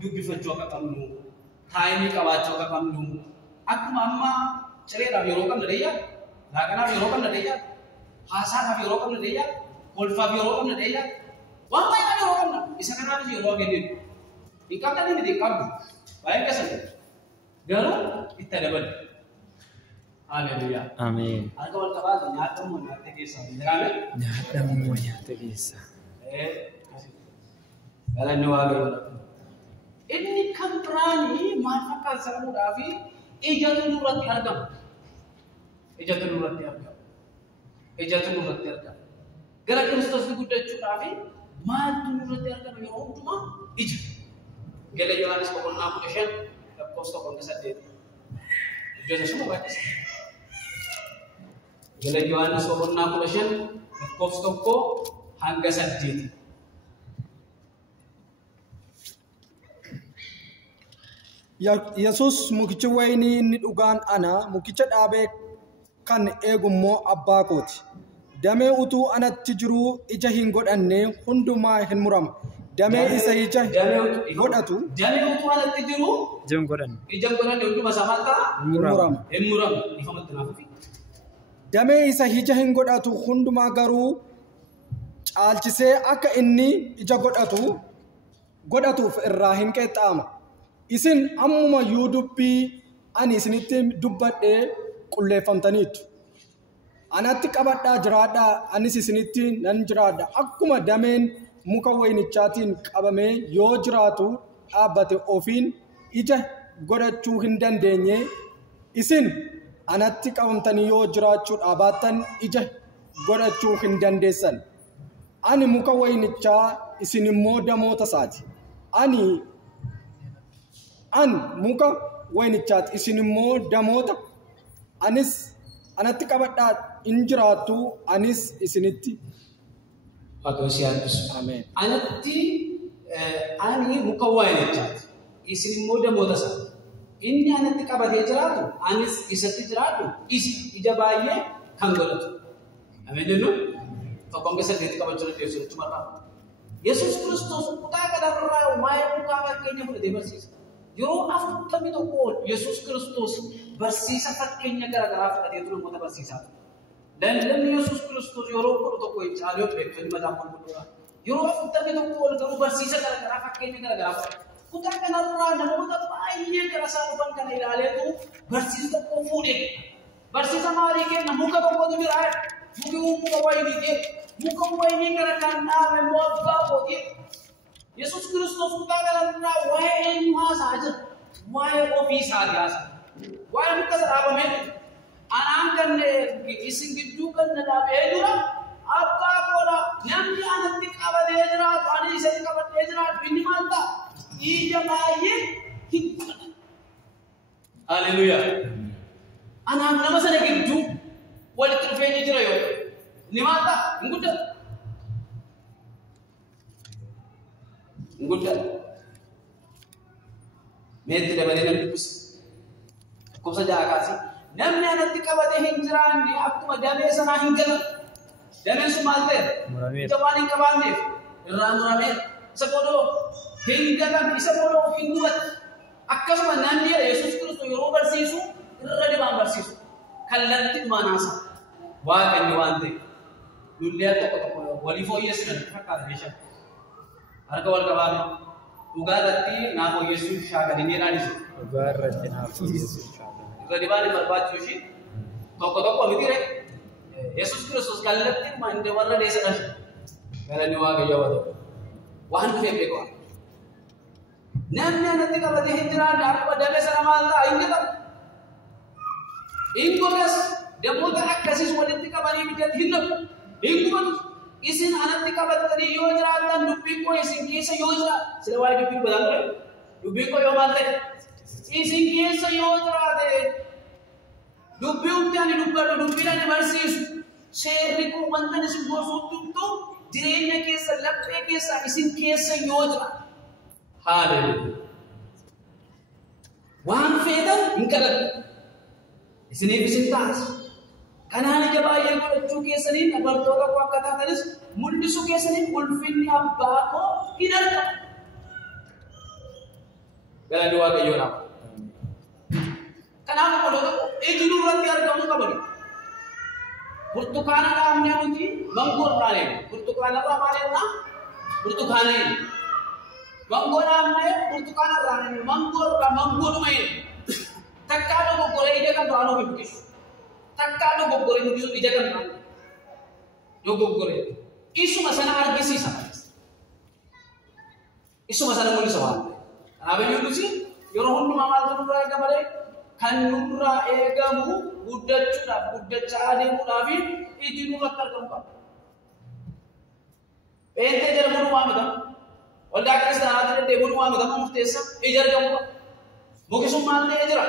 dubbifachuu akka qabnu taayimii qabaachuu akka qabnu akkuma amma cireedhaaf yeroo qabna deeyyaa laaqanaaf yeroo qabna deeyyaa haasaadhaaf yeroo qabna deeyyaa kolfaaf yeroo qabna deeyyaa waan baay'ee yeroo qabna isa kanaafis yeroo agennu hin qabna ni miti qabdu baay'ee kesan garuu itti dabalu. Haleluya. Amin. Harka wal qabaatu nyaatamu nyaata keessa jiraame. Nyaatamu nyaata keessa. Galanni waaqayyo. Inni kan biraanii maal fakkaata saramuudhaa fi ijatu nurratti argama. Ijatu nurratti argama. Ijatu nurratti argama. Gara Kiristoosni guddachuudhaa fi maaltu nurratti argama yeroo hundumaa ija. Gala Yohaannis boqonnaa 15 lakkoofsa 18. Iddoo isa barbaachisa. Gala Yohaannis boqonnaa 15 lakkoofsa 1 hanga 8. Yesus mukicha wayinii inni dhugaan ana mukicha dhaabee kan eegummoo abbaa kooti. Damee utuu anatti jiruu ija hin godhanne hundumaa hin murama. Damee isa ija godhatu. Damee utuu anatti jiruu ija hin godhanne hunduma samata murama. Hin murama. Ifamatti naafufi. Damee isa ija hin godhatu hundumaa garuu caalchisee akka inni ija godhatuuf irraa hin qeexxaama. Isin ammuma dubbii ani isinitti dubbadhee qulleeffamtaniitu. Anatti qabadhaa jiraadhaa anis isinitti nan jiraadha. Akkuma dameen muka wayinichaatiin qabamee yoo jiraatu dhaabbate ofiin ija godhachuu hin dandeenye isin anatti qabamtanii yoo jiraachuu dhaabattan ija godhachuu hin dandeessan. Ani muka wayinichaa isin immoo damoota isaati. An muka wayinichaati isin immoo damoota. Anis anatti qabadhaa in jiraattu anis isinitti. Amen. Ani muka wayinichaati isin immoo damoota isaati. Inni anatti qabatee jiraatu anis isatti jiraatu ija baay'ee kan godhatu. Amen jennu tokkoon keessatti qabachuu dandeessu jechuudha. Yesus Kiristoos kutaa kanarraa waa'ee mukaa fakkeenya fudhatee barsiisa. Yeroo 41 Yesus Kiristoos barsiisa fakkeenya garaagaraa fudhatee ture namoota barsiisaa ture. Dandeenyi Yesus Kiristoos yeroo tokko hin caalu beektonni mataan gurguddaa. Yeroo 41 ol garuu barsiisa garaagaraa fakkeenya garaagaraa fudhate. Kutaa kanarraa namoota baay'ee gara isaa dhufan kana ilaaleetu barsiisa tokko fuudhee. Barsiisa maalii kenna muka tokkotu jira. Muka wayinii jedhe. Muka wayinii gara kan dhaabe immoo abbaa kooti. Yesus Kiristoos kutaa kanarraa waa'ee eenyu haasaa jira. Waa'ee ofii isaati haasaa. Waa'ee muka isa dhaabamee anaan kan isin gidduu kan na dhaabee jira. Abbaa koodha namni anatti qabatee jiraatu ani isatti qabatee jiraatu inni maal ta'a? Ija baay'ee hin godhan. Haleluyaa. Anaaf nama sana gidduu walitti dhufeenyi jira yoo ni maal ta'a? Hin guddatu. Hin guddatu. Meetti dabalee namni dubbisa. Lakkoofsa 6 kaasee namni anatti qabatee hin jiraanne akkuma damee sanaa hin galan. Dameen sun maal ta'e? Ija waan hin qabaanneef irraa muramee isa boodoo hin galan isa boodoo hin gubatu. Akkasuma namni Yesus Kiristoos yeroo barsiisu irra dibaan barsiisu. Kallattii dhumaan haasa. Waaqayyo waan ta'e. Lullee tokko walii fooyyessuudhaan fakkaata meeshaa. Harka wal qabaame. Dhugaa irratti naaf fooyyessuun shaakalimee dhiisu. Dhugaa irratti naaf fooyyessuun shaakalimee. Irra dibaan barbaachuu ishee tokko miti ree. Yesus Kiristoos kallattii dhumaan inni warra deessa dhabe. Galanni waaqayyo wada. Waan dhufee beekaa. Namni anatti qabatee hin jiraanne akkuma damee sana maal ta'a hin jedhamu. Hin gogas damoota akkasiis walitti qabanii biddatti hin dhabu. Hin gubatu. Isin anatti qabatanii yoo jiraatan dubbiin koo isin keessa yoo jiraate sila waa'ee dubbii dubbataa ture. Dubbiin koo yoo maal ta'e isin keessa yoo jiraate dubbii humti ani dubbadhu dubbiin ani barsiisu seerri koo wanta isin gorsuu dubbitu jireenya keessa laphee keessa isin keessa yoo jiraate. Haleluyaa. Waan feetan hin kadhatu. Isiniif isin taas. Kanaan ija baay'ee godhachuu keessaniin abartoota koo akka taatanis mul'isuu keessaniin ulfinni abbaa koo hin argamu. Galanni Waaqayyoodhaaf. Kanaaf obboloota iji nurratti argamuu qaban. Burtukaana dhaabnee nuti mangoo irraa eegna. Burtukaana irraa maal jennaa? Burtukaana eegna. Mangoo dhaabnee burtukaana irraa eegna. Mangoo irraa mangoo dhuma eegna. Takkaa dogoggoree ija kan biraan of buqqisu. Takkaa dogoggoree buqqisu ija kan biraan dogoggoree. Isuma sana argisiisa. Isuma sana mul'isa waan ta'eef. Kanaafuu nuti yeroo hundumaa maaltu nurraa eegama? Kan nurraa eegamu guddachuudhaaf guddachaa adeemuudhaaf iji nurratti argamu qaba. Beentee jedhamuun waa miti. Waldaa kiristaanaatti deddeebiin waa miti murteessa ija argamu qaba. Mukisummaan ta'ee jira.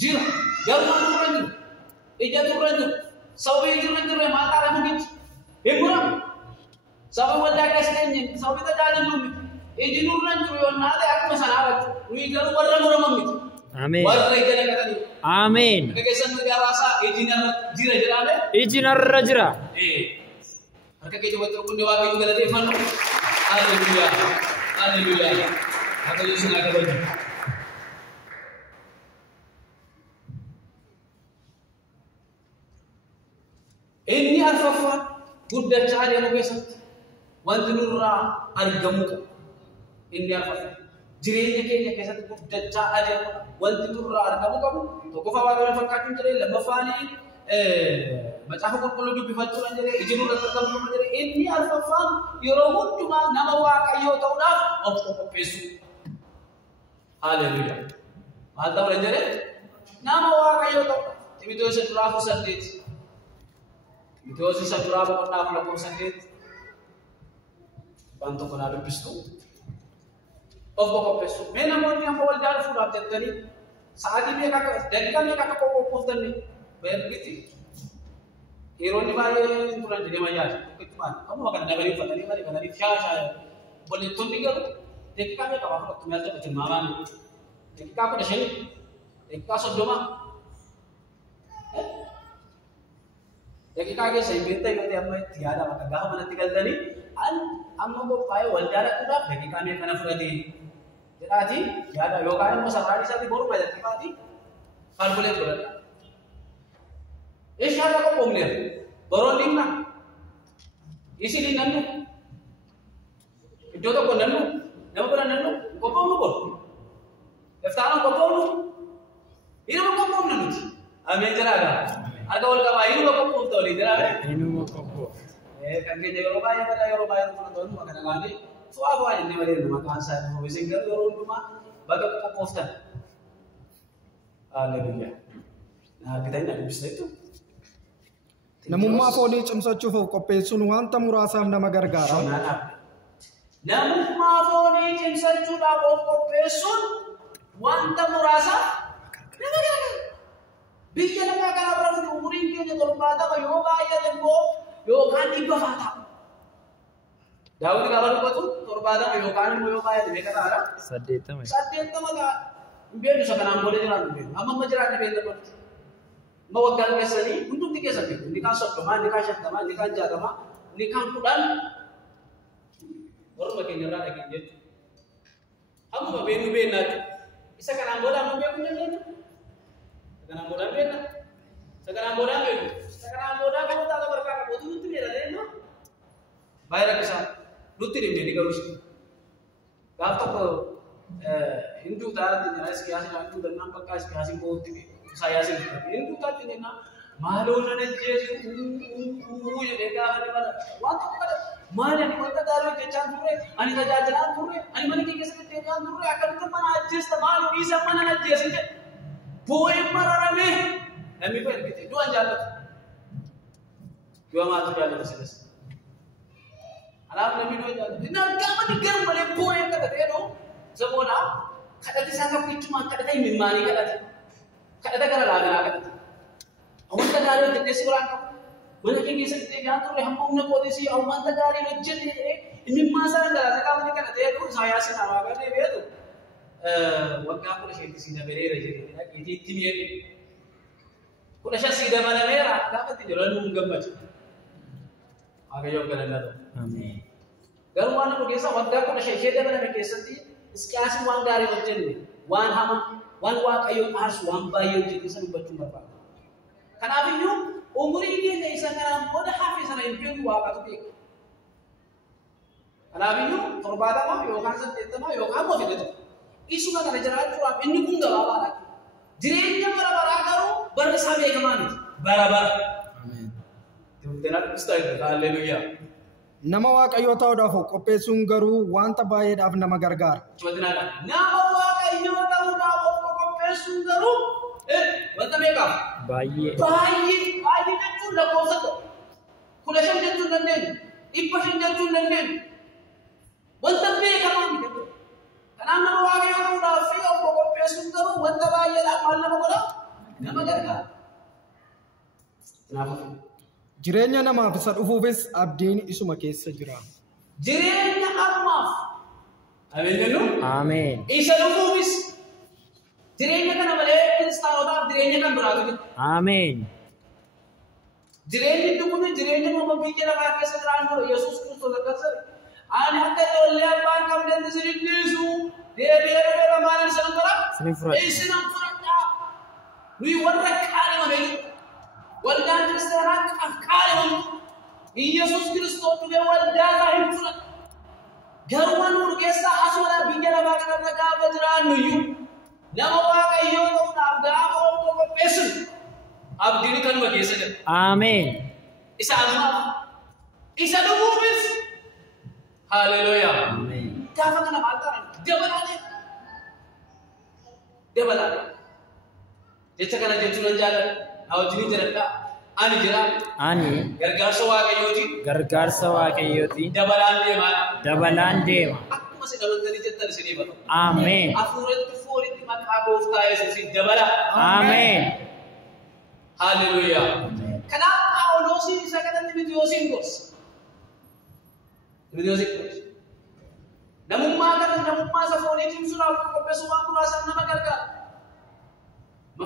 Jira. Garuu turre jiru. Ija turre jiru. Sababii turre jirre maal taara mukichi? Hin muramu. Sababii waldaa kiristaanaa sababii tajaajilu miti. Iji nurre jiru yoo naate akkuma sanaa irratti. Nuyi garuu warra muraman miti. Amen. Warra ija naqatanii. Amen. Keessa nuti araasaa iji narra jira jedhame. Iji narra jira. Harka keessa wajjin hundi waaqayyo galateeffannu. Haleluuyaa. Haleluuyaa. Waaqayyo isin haa kabaju. Inni arfaffaa guddachaa adeemu keessatti wanti nurraa argamu qaba. Inni arfaffaa jireenya keenya keessatti guddachaa adeemu wanti nurraa argamu qabu. Tokkoffaa waaqayyoon fakkaachuun jedhee lammaffaanii macaafa qulqulluu dubbifachuudhaan jedhee iji nurratti argamu jedhee inni arfaffaan yeroo hundumaa nama waaqayyoo ta'uudhaaf of qopheessu. Haleluuyaa. Maal ta'uudha jedhee nama waaqayyoo ta'uudhaaf. Timoteewos isa duraa 8. Timoteewos isa duraa 8. Waan tokko naa dubbistu. Of qopheessu. Mee namoonni amma waldaa dhufuudhaaf jettanii sa'aatii meeqa daqiiqaa meeqa akka qophooftanni beekti. Yeroonni baay'ee turan jedhee mayyaadha. Tokkittumaan amma kana dabalii uffatanii malee kananii shaashaa bolleettonni garuu daqiiqaa meeqa waa fudhattu meel ta'u tilmaamaan daqiiqaa 15 daqiiqaa 30 daqiiqaa keessa hin beektaa yoo ta'e amma itti yaada bakka gaafa manatti galtanii amma qophaa'ee waldaa dhaquudhaaf daqiiqaa meeqa kana fudhatee jedhaati yaada yookaan immoo sararaan isaatti boruma jalqabaati kaalkuleet godhadha. Eeshaa akka qophoofneera boroon dhimma isin hin nannu iddoo tokko nannu nama bira nannu qophoofnu godhu eftaanaan qophoofnu hiruma qophoofnu nuti ameen jedhaadha harka wal qabaa hiruma qophoofta walii jedhaame Inuma qophoofta. kan keenya yeroo baay'ee dhufna ta'uu kana laalee su'aa bu'aa jennee malee maqaan isaa immoo isin garuu yeroo hundumaa bakka qophooftan. Haleluuyaa. Naafitanii na dubbisneetu. Namummaa foonii cimsachuuf of qopheessuun wanta muraasaaf nama gargaara. Namummaa foonii cimsachuudhaaf of qopheessuun wanta muraasaaf nama gargaara. Biyya namaa kanarra nuti umuriin keenya 70 yoo baay'ate immoo yookaan 100 ta'a. Daawwiti gaafa dubbatu 70 yookaan immoo yoo baay'ate meeqa ta'a? 80. 80 ta'a. Hin beeknu isa kanaan booda jiraatu hin beeknu. Amma jiraanne beekna. Ma waggaan keessanii hundumti keessa beeku. Inni kaan 30, inni kaan 50, inni kaan 60, inni kaan 10 warra keenya irraa dhageenye jechuudha. Amma beeknu beeknaati. Isa kanaan booda amma beekuu hin dandeenyu. Sekarang bodan beda. Sekarang bodan beda. Sekarang bodan kamu tak berkata bodoh itu beda deh, bayar ke sana. Lutti di media garus. Kalau ke Hindu tahu tidak sekian Hindu dan nampak kas sekian bodoh itu. Saya sih Hindu tahu tidak malu nane jadi jadi dah ada mana. Waktu kada mana ni waktu daru jajan turun, ani dah jajan turun, ani mana kiki sekian jajan turun. Akan tu mana adjust malu bisa mana adjust ini. Boy mararame nami ko ergite duan jalat dua matu jalat sedes alam nami dua jalat ina kama digar male boy kada teno saboda kada tisanga cuma kada tay mimani kada kara laga kada awan tagari jette surang mana kini sekte ya to hum umna ko desi awan tagari jette mimma sa ndara sakam kada teno saya sinawa kada bedu waggaa 10 sida bereera jedhee itti mi'eefi 10 sida mana meera gaafatti jiran nu gammadu waaqayyoon galanna ta'u Amen. garuu waan nu keessa waggaa 10 sida mana keessatti Iskias waan gaarii hojjenne waan hama waan waaqayyoon aarsu waan baay'ee hojjenne isa dubbachuun barbaada. Kanaafiyyuu umurii keenya isa kanaan booda hafe sana hin beeku waaqatu beeka. Kanaafiyyuu 70 yookaan 80 yookaan immoo fidatu. Isuma kana jiraachuudhaaf inni kun gabaabaadha. Jireenya bara baraa garuu bara isaa beekamaa miti. Bara bara. Ameen. Timoteenaaf Kiristoos haalleluuyaa. Nama waaqayyoo ta'uudhaaf qopheessuun garuu wanta baay'eedhaaf nama gargaara. Timoteenaadha. Nama waaqayyoo ta'uudhaaf qopheessuun garuu wanta beekaaf. Baay'ee. Baay'ee jechuun lakkoofsa ta'u. 15 jechuun dandeenyu. 500 jechuun dandeenyu. Wanta beekamaa miti. Kanaan nama waaqayyoo ta'uudhaaf fi qopheessuun garuu wanta baay'eedhaaf maal nama godha? Nama gargaara. Kanaafuu Jireenya namaaf isa dhufuufis abdiin isuma keessa jira. jireenya ammaaf. Ameen jennu? Ameen. Isa dhufuufis jireenya kana malee kiristaanotaaf jireenya kan biraatu jira. Ameen. Jireenyi kun jireenya nama biyya lafaa keessa jiraannu Yesuus Kiristoos akkasii. Ani akka ijoollee abbaan qabdan isin dhiisu deebi'ee dhufeera maaliin isin fura? Isin fudhadhaa. Nuyi warra kaadhimame waldaan kiristaanaa kaadhimamu. Yesuus Kiristoos dhufee waldaa isaa hin fudhatu. Garuu waan nu keessaa asuma biyya lafaa kanarra gaafa jiraannu iyyuu nama waaqayyoo ta'uudhaaf gaafa qopheessu abdiin kanuma keessa jira. Ameen. Isa ammaaf isa dhufuufis haleluuyaa. Ameen. Gaafa kana maal ta'an dabalaadha. Jecha kana jechuun an jaalladha. Na wajjin jiradha. Ani jira. Ani Gargaarsa waaqayyooti. gargaarsa waaqayyooti. Dabalaan deemaa. Dabalaan deema. Akkuma si dabaltanii jettan isinii batu. Ameen. Hafuuratti foonitti maqaa gooftaa Yesuusiin dabala. Ameen. Haleluuyaa. Kanaaf Phaawuloosiin isa kanatti Timootewosiin gorsa. Timootewosiin gorsa. Namummaa isa fooniitiin suuraaf qopheessuu waan muraasaan nama gargaara.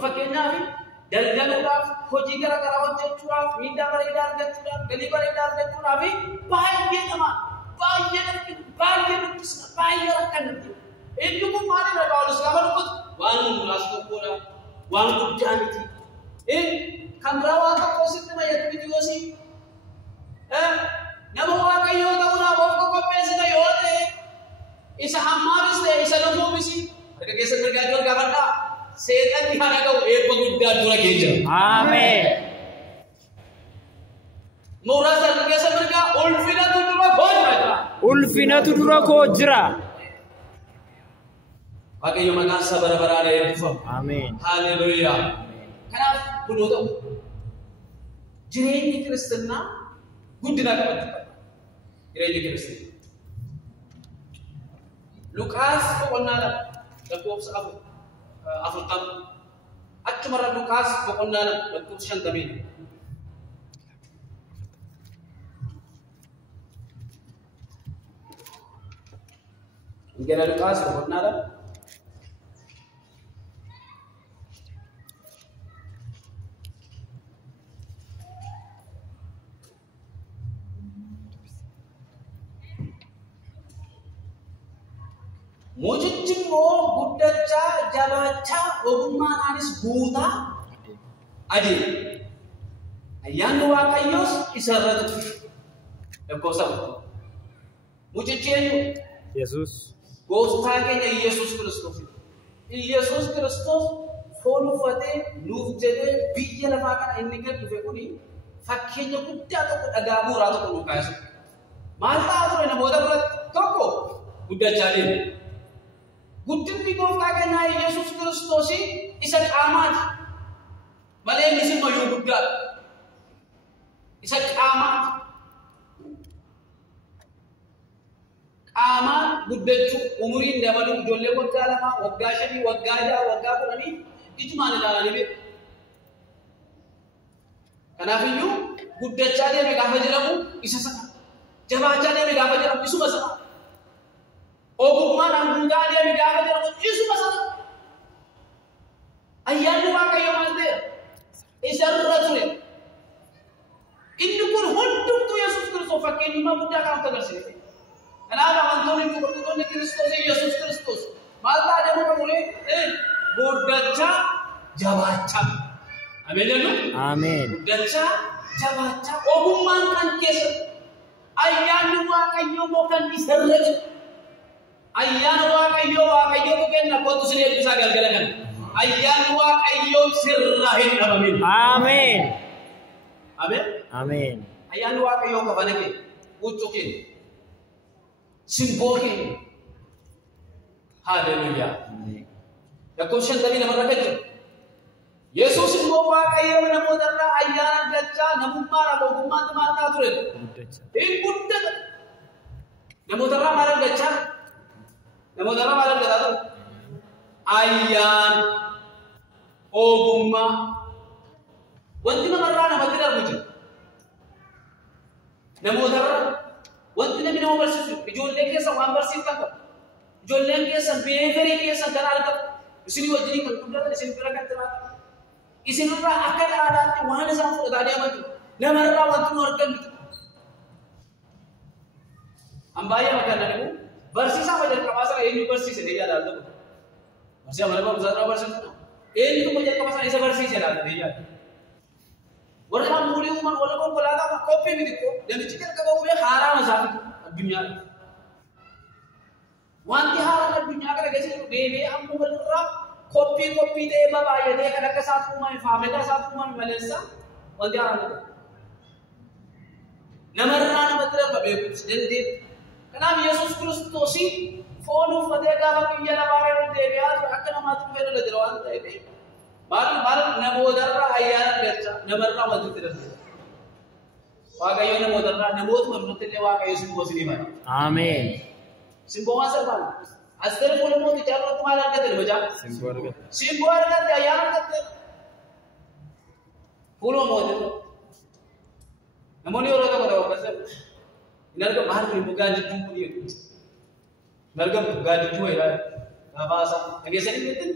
Fakkeenyaaf daldaluudhaaf, hojii garaa garaa hojjechuudhaaf, miindaa bareedaa argachuudhaaf, galii bareedaa argachuudhaaf baay'ee nama baay'ee dubbisna baay'ee rakkanatti. Inni kun maalidha Phaawulos gaafa dubbatu? Waan muraasa tokkodha. Waan guddaa miti. Kan biraa waan tokko sitti fayyadu Timootewosiin. Nama waaqayyoo ta'uudhaaf of qopheessina yoo ta'e isa hammaafis ta'e isa dhufuufis harka keessa mirgaa jiru gaafadhaa. Seexanni haadha ga'u eebba guddaa dura keessa. Ameen. Muraasa harka keessa mirgaa ulfinatu dura koo jira. Ulfinatu dura koo jira. Waaqayyo maqaan isaa bara baraan eebbifamu. Ameen. Haleluuyaa. Kanaaf buloo ta'u jireenyi kiristinnaa guddina qabatti qaba. Jireenyi kiristinnaa. Luqaas boqonnaa lakkoofsa 40. Achumarra Luqaas boqonnaa lakkoofsa 50. Gara Luqaas boqonnaa Mujijjimoo guddachaa jabaachaa ogummaanis guutaa adeema. Ayyaanni Waaqayyoos isarratti lakkoofsa. Mujijjiin Yesuus. gooftaa keenya Yesuus Kiristoos. Yesuus Kiristoos foon uffatee nuuf jedhee biyya lafaa kana inni gad dhufe kuni fakkeenya guddaa tokko dhagaa bu'uuraa tokko nuuf kaasu. Maal ta'aa ture namoota biratti tokko guddachaa deema. Guddinni gooftaa keenya Yesuus Kiristoos isa qaamaati. Malee inni simmayyuu guddaadha. Isa qaamaati. Qaamaan guddachuu umuriin dabaluu ijoollee waggaa 2, waggaa 5, waggaa 6, waggaa 10 ijumaan ilaalanii beeku. Kanaafiyyuu guddachaa deeme gaafa jedhamu isa sana. Jabaachaa deeme gaafa jedhamu isuma sana. Ogummaadhaan guutaa deeme gaafa jedhamu isuma sana. Ayyaanni Waaqayyoo maal ta'e? Isarra ture. Inni kun hundumtuu Yesuus Kiristoos fakkeenyummaa guddaa kan agarsiise. Kenapa Antoni Tuhan Kristus Yesus Kristus? Mata ada muka mulai Budaca Jabaca. Amin ya lu? Amin. Budaca Jabaca. Ogumman kan kesa. Ayyan wa kayo mo kan isarreg. Ayyan wa kayo to ken na kotu sini bisa galgalakan. Ayyan wa kayo sirrahin amin. Amin. Amin. Amin. Ayyan wa kayo ka banake. Ucukin. Simbokin. Haleluya. Yakushan tabi naman ragad. Yesus mo wa kayo na mo darra ayyan gacha namumara mo gumata turin. In Buddha. Namo darra marang gacha. Namo darra marang gacha. Ayyan ogumma. Wanti na marra na magdala buji. Namo darra. Wanti na binaw barsis. Ijolle ke sa wan barsis tak. Ijolle ke sa behavior ke sa daral ka. Isini wajini kan kudra isini pirakan tara. Isini ra akal adat wahana sa fu dadi amat. Na marra wanti no arkan. Ambaya makan niku barsis sama jadi kawasan ini barsis dia ada tu. Barsis mana pun besar barsis. Ini tu menjadi kawasan ini barsis ada dia. Orang muli umar orang pun kolada kopi begitu. Dan dicikir ke bawah dia haram sahaja dunia. Wanti haram dunia kan kasi bebe ammu berra kopi deh bapa ya dia kada ke satu mai fameda satu mai Malaysia. Wanti haram. Namarna na betul bebe sedih. Kenapa Yesus Kristus sih phone fadega bakiya na bara devi adu akkana matu velu lediro anta ibe bal namodarra ayyan gacha namarra madu tiran wagayo namodarra namot marutille wagayo simbo sinima Amin. simbo asar bal asar pole moti charro tumala gatel baja simbo argat ayyan gatel pulo moti namoni oro ta kodo basar Narga bahar ni bukan jujur dia. Narga bukan jujur ya. Bahasa. Lagi sini betul.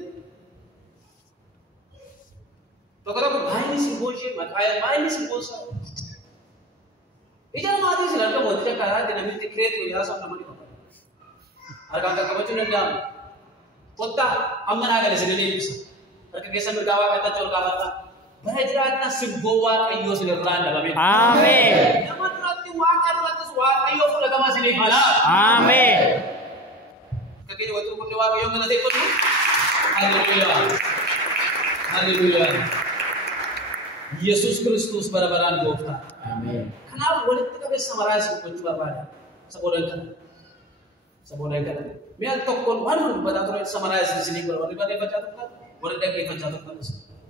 तो करो भाई ने सिंबल से मकाया भाई ने सिंबल सा इधर मादी से लड़का बोलते हैं कहा कि नमी दिखरे तो यार सब नमनी होता है हर काम का बच्चों ने जान पोता अम्मा ना करे से नहीं bisa mereka kisah bergawa kata col kata berhijrah sebuah kayu sederhana dalam itu Amin. Nama terati wakar atas kayu pun agama sini malah Amin. Kakek waktu pun dewa kayu mana dekut Haleluya Haleluya Yesus Kristus bara-baran gofta Amin. Kenapa boleh kita bisa merasa mencoba pada seboleh kan biar tokon wanun pada turun samarasa di sini kalau pada baca tuh boleh dagi baca tuh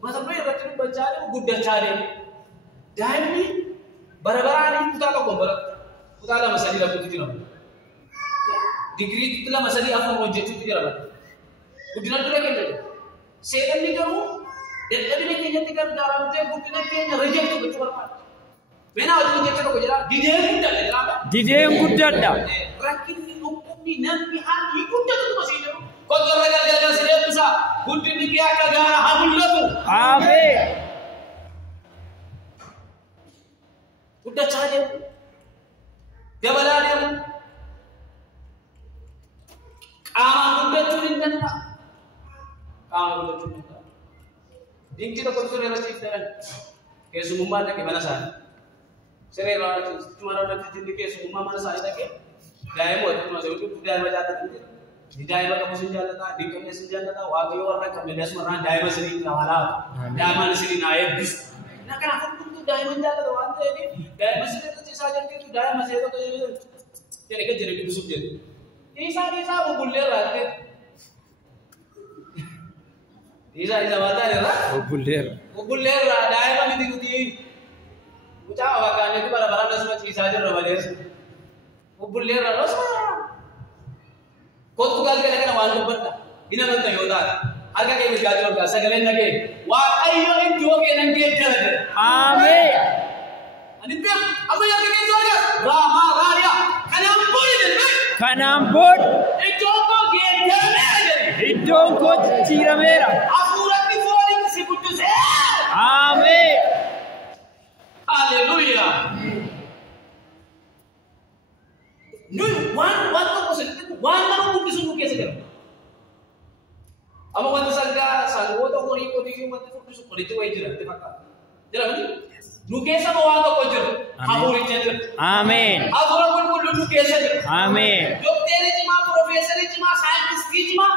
masa boleh baca baca gudda cari dan ini bara-baran kita kok kita lah masih di dalam itu degree itu lah masih di apa mau jadi itu jalan gudda itu lagi itu sekarang ni kamu dan lebih lagi nanti kan dalam tu gudda ni reject tu bercuba Bena wajib cek kok jera di dia gudda jera Di dia yang gudda dah. Rakin ni hukum ni nanti hari gudda tu masih ada. Kau jaga sedia bisa gudda ni kaya kagara hamil tu. Amin. Gudda saja. Dia balada. Gudda tu ni kan. Gudda tu ni. Dingki tu kau tu relasi dengan. Kesumumba tak gimana sah? Sering orang cuma orang terjadi kes umum mana saya tak ke? Daya buat cuma saya itu daya baca tak di daya baca musim jalan tak di kami senjata tak wakil orang kami dah semua orang daya masih kawala daya mana sini naik bis. Nah kan aku pun tu daya menjaga tu anda ini daya masih itu saja itu daya masih itu jadi kan jadi busuk jadi. Ini saya bubulir lah kan. Isa mata ni lah. Bubulir lah daya kami diikuti. Ucap awak itu barang-barang semua cerita saja orang balas. Bubulir lah, semua. Kau tu kali kan awal tu benda. Ina benda yoda. Harga kaya berjaya orang kasa kalian lagi. Wah ayo itu ke nanti ada. Amin. Ani pun apa yang kita jual? Rama Raya. Kanampur ini. Kanampur. Itu kau kita ada. Itu kau cira merah. Aku lagi falling si putus. Amin. Haleluya. No, one qotii ummatti furdisu qolitti wayi jira itti fakkaata. Jira miti? Nu keessa moo waan tokko jiru? Hafuuricha jira. Ameen. Hafuura qulqulluun nu keessa jira. Ameen. Dokteerii cimaa, piroofeesarii cimaa, saayintistii cimaa,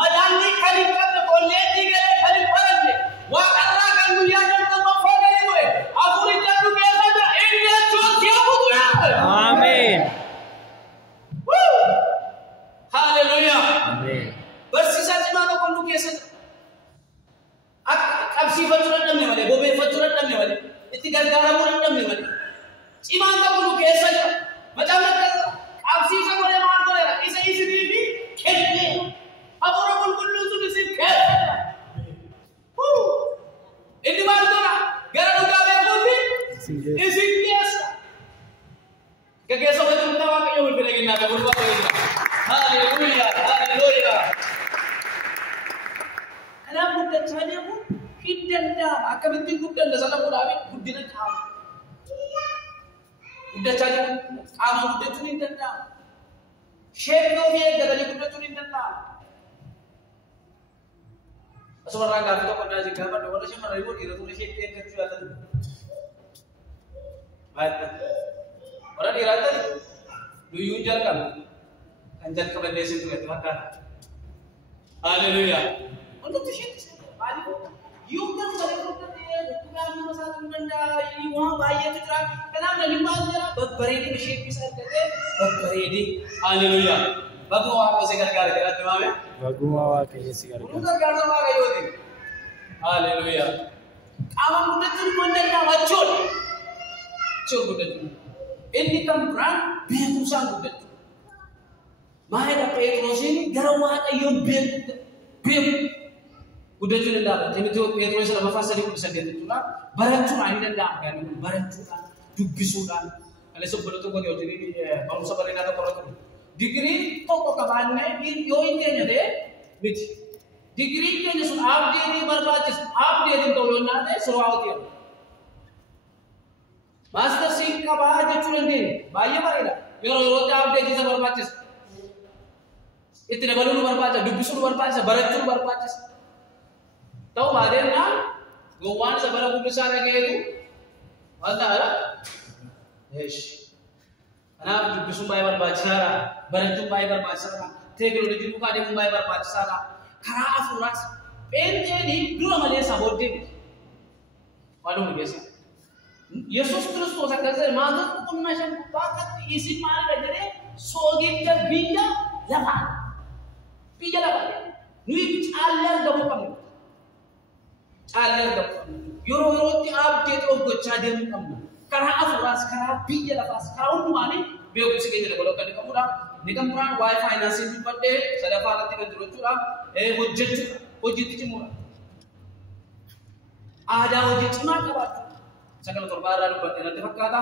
madaallii kan hin qabne, kolleejjii galee kan hin baranne, waaqarraa kan guyyaa jalqaba fooganii bu'e, hafuuricha nu keessa jira. Inni achuun si'a butu yaa'e. Ameen. Hallelujah. Ameen. Barsiisaa cimaa tokko nu keessa jira. Qabsiifachuu dadhabne malee, bobeeffachuu dadhabne malee, itti gargaaramuu dadhabne malee. Cimaan tokko nu keessa jira. Macaan dadhabne qabsiisa godhee maal godheera? Isa isinii fi kennee. Hafuura qulqulluun sun isin keessa jira. Inni maal godha? Gara dhugaa beekuutti isin keessa. Gaggeessa wajjin ta'aa Waaqayyo bilbila kennaa ta'uu barbaada. Hallelujah. Hallelujah. Kanaaf guddachaa deemuun hin danda'amu. Akkamittiin guddanna sana godhaafii guddina qaama. Guddachaa deemuun qaama guddachuun hin danda'amu. Sheekii ofii eeggatanii guddachuun hin danda'amu. Asumarraa gaaffii tokko naa gaafa warra shamarranii moo dhiirota warra sheekii eeggachuu yaadatu. Warra dhiiraa ta'e nuyyuu jalqabu. Kan jalqaba deesin ture fakkaata. Hallelujah. Untuk sheekii maaliif yoo kan bareedee dhugaan nama saaxilu danda'a waan baay'eetu jira. Kanaaf namni maal jira babbareedee sheekii isaa argatee babbareedee. Hallelujah. Baguma Waaqayyo si gargaara jedhatti maame. Baguma Waaqayyo si gargaara. Kun gargaarsa Waaqayyooti. Hallelujah. Qaama guddachuun immoo danda'ama jechuudha. Jechuun guddachuun. Inni kan biraan beekumsaan guddachuu. Maayidha Pheexroosiin gara Waaqayyoon beeku. Guddachuun danda'ama. Timoteo Pheexroos lamaffaa 3:8 jechuudha. Barachuudhaan ni danda'ama gaanii kun barachuudhaan dubbisuudhaan. Alee sobbolo tokko yoo jiru barumsa bareedaa tokko irra ture. Digirii tokko qabaannee yoo hin keenya ta'e miti. Digirii keenya sun abdii barbaachisa. Abdiitiin ta'uu yoo naate surraa hojii. Maastarsii qabaa jechuu dandeenya. Baay'ee bareeda. Yeroo yerootti abdii isa barbaachisa. Itti dabaluu nu barbaachisa, dubbisuu nu barbaachisa, barachuu nu barbaachisa. Ta'u baadhennaan gowwaan isa bara guddisaa dhageetu maal ta'aadha? Kanaaf dubbisuun baay'ee barbaachisaadha. Barachuun baay'ee barbaachisaadha. Teekinooloojii duukaa deemuun baay'ee barbaachisaadha. Karaa hafuuraas pheenxeen dura malee isaa booddee miti. Waan nu geessa. Yesuus Kiristoos akkasii maatota qonnaa shan baakatti isin maalidha jedhee soogidda biyya lafaa. Biyya lafaa. Nuyi caallee argamuu qabna. Caallee argamuu qabna. Yeroo yerootti abdii of gochaa deemuu qabna. Karaa hafuuraas, karaa biyya lafaas, karaa hundumaanii beekumsi keenya dabaluu akka qabuudha. Ni kan biraan waa'ee faayinaansii dubbadhee sadaffaa irratti kan jiru jechuudha. Hojjechuudha. Hojiitti cimuudha. Aadaa hojii cimaa qabaachuu. Sagala torbaa irraa dubbadhee natti fakkaata.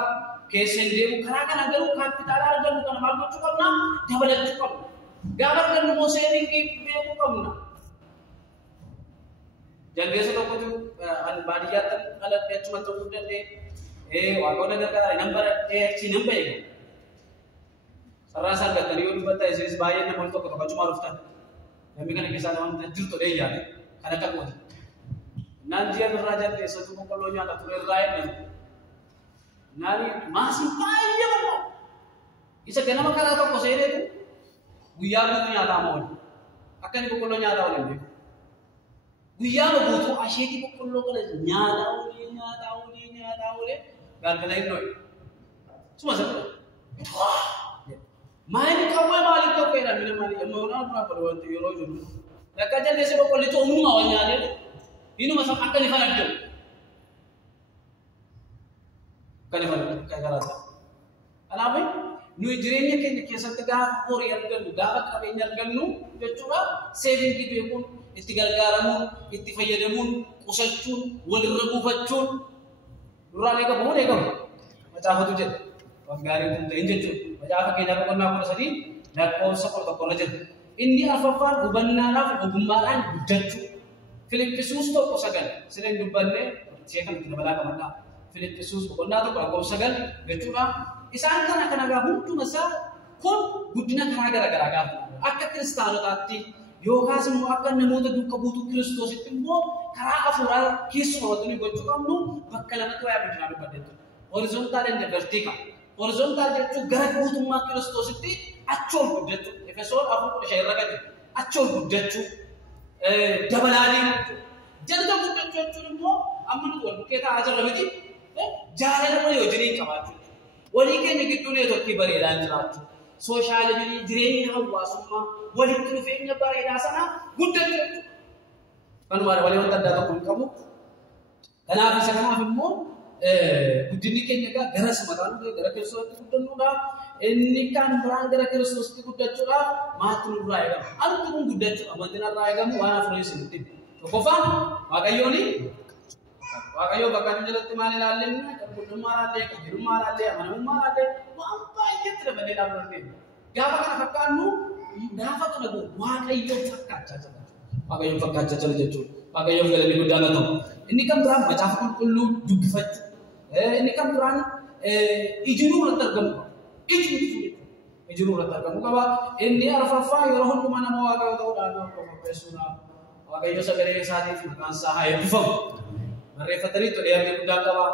Keessa hin deemu karaa kana garuu kaapitaalaa argannu kana maal gochuu qabna? Dabalachuu qabna. Gaafa argannu immoo seeviingii beekuu qabna. Jaldeessa tokkotu baadiyyaatti dhaladhee achuma ta'uu danda'e. Waaqota gargaaraa nan baradhee achii nan beeka. Sarraa isaan gattanii yoo dubbattaa isinis baay'een namoonni tokko tokko achumaa dhuftan. Namni kana keessaa nama jirtu dheeyyaate kan akka qooti. Naan ji'a birraa jaldeessatu boqqolloo nyaata ture irraa eeggan. Naani maasii baay'ee bal'aa. Isa ganama karaa tokko seeneetu guyyaa guutuu nyaataa mooli. Akka inni boqqolloo nyaataa waliin beeku. Guyyaa guutuu asheetii boqqolloo kana nyaataa olee galgala hin dho'e. Suma sana. Maayini qawwee maaliif tokko jedhame namni amma onaa duraa bada wanti yeroo jiru. Lakka jaldeessee boqqollicha uumamaa wal nyaatee inuma san akka ni faladdu. Kan ni faladdu kan garaasa. Kanaafuu nuyi jireenya keenya keessatti gaafa horii argannu gaafa qabeenya argannu jechuudha seeviingii beekuun itti gargaaramuun itti fayyadamuun qusachuun walirra buufachuun duraan eegamu macaafatu jedha waan gaarii kun ta'in jechuudha macaafa keenyaa boqonnaa 13 lakkoofsa 11 jira inni arfaffaan hubannaadhaaf ogummaadhaan guddachuu Filippisuus 1:9 sireen dubbanne seekan itti dabalaa qabanna Filippisuus boqonnaa 1:9 jechuudha isaan kana gaa hunduma isaa kun guddina karaa garaa gaafa akka kiristaanotaatti yookaas immoo akka namoota duuka buutuu Kiristoositti immoo karaa afuuraa keessuma waliin gochuu qabnu bakka lamatti waa yaaduu dubbaddeetu. Horizontaal and vertical. Horizontaal jechuun gara guutummaa Kiristoositti achi ol guddachuu. Efesoon 4:5 irra gadi achi ol guddachuu. Dabalaanii jalta guddachuu jechuun immoo amma nuti wal bukkee taa'aa jirra miti. Jaalala malee wajjin qabaachuu. Walii keenya gidduu neetworkii bareedaan jiraachuu. Sooshaal jireenya hawaasummaa walitti dhufeenya bareedaa sana guddachuu jechuudha. Kanumaan walii wanta addaa tokko hin qabu. Kanaaf isa kanaaf immoo guddinni keenya gara samataan gara Kiristoositti guddannuudhaaf inni kan biraan gara Kiristoositti guddachuudhaaf maatii nurraa eegamu. Alatti kun guddachuu amantiin irraa eegamu waan afurii isinitti. Tokkoffaan Waaqayyoo bakka inni jalatti maal ilaallee qabbummaa ilaallee qajeelummaa ilaallee amanamummaa ilaallee waan baay'eetti dabalee ilaaluu gaafa kana fakkaannu gaafa kana Waaqayyoo fakkaachaa jira. Waaqayyoo fakkaachaa jira jechuudha. Waaqayyoo galanni guddaan haa ta'u. Inni kan biraan macaafa qulqulluu dubbifachuu. Inni kan biraan ijinuu irratti argamu. Ijinuu irratti argamu qaba. Inni arfaffaa yeroo hundumaa nama Waaqayyoo ta'uudhaan qopheessuudhaaf Waaqayyoo sagalee isaatiif maqaan isaa haa eebbifamu. Barreeffatanii tole yaadni guddaa qaba.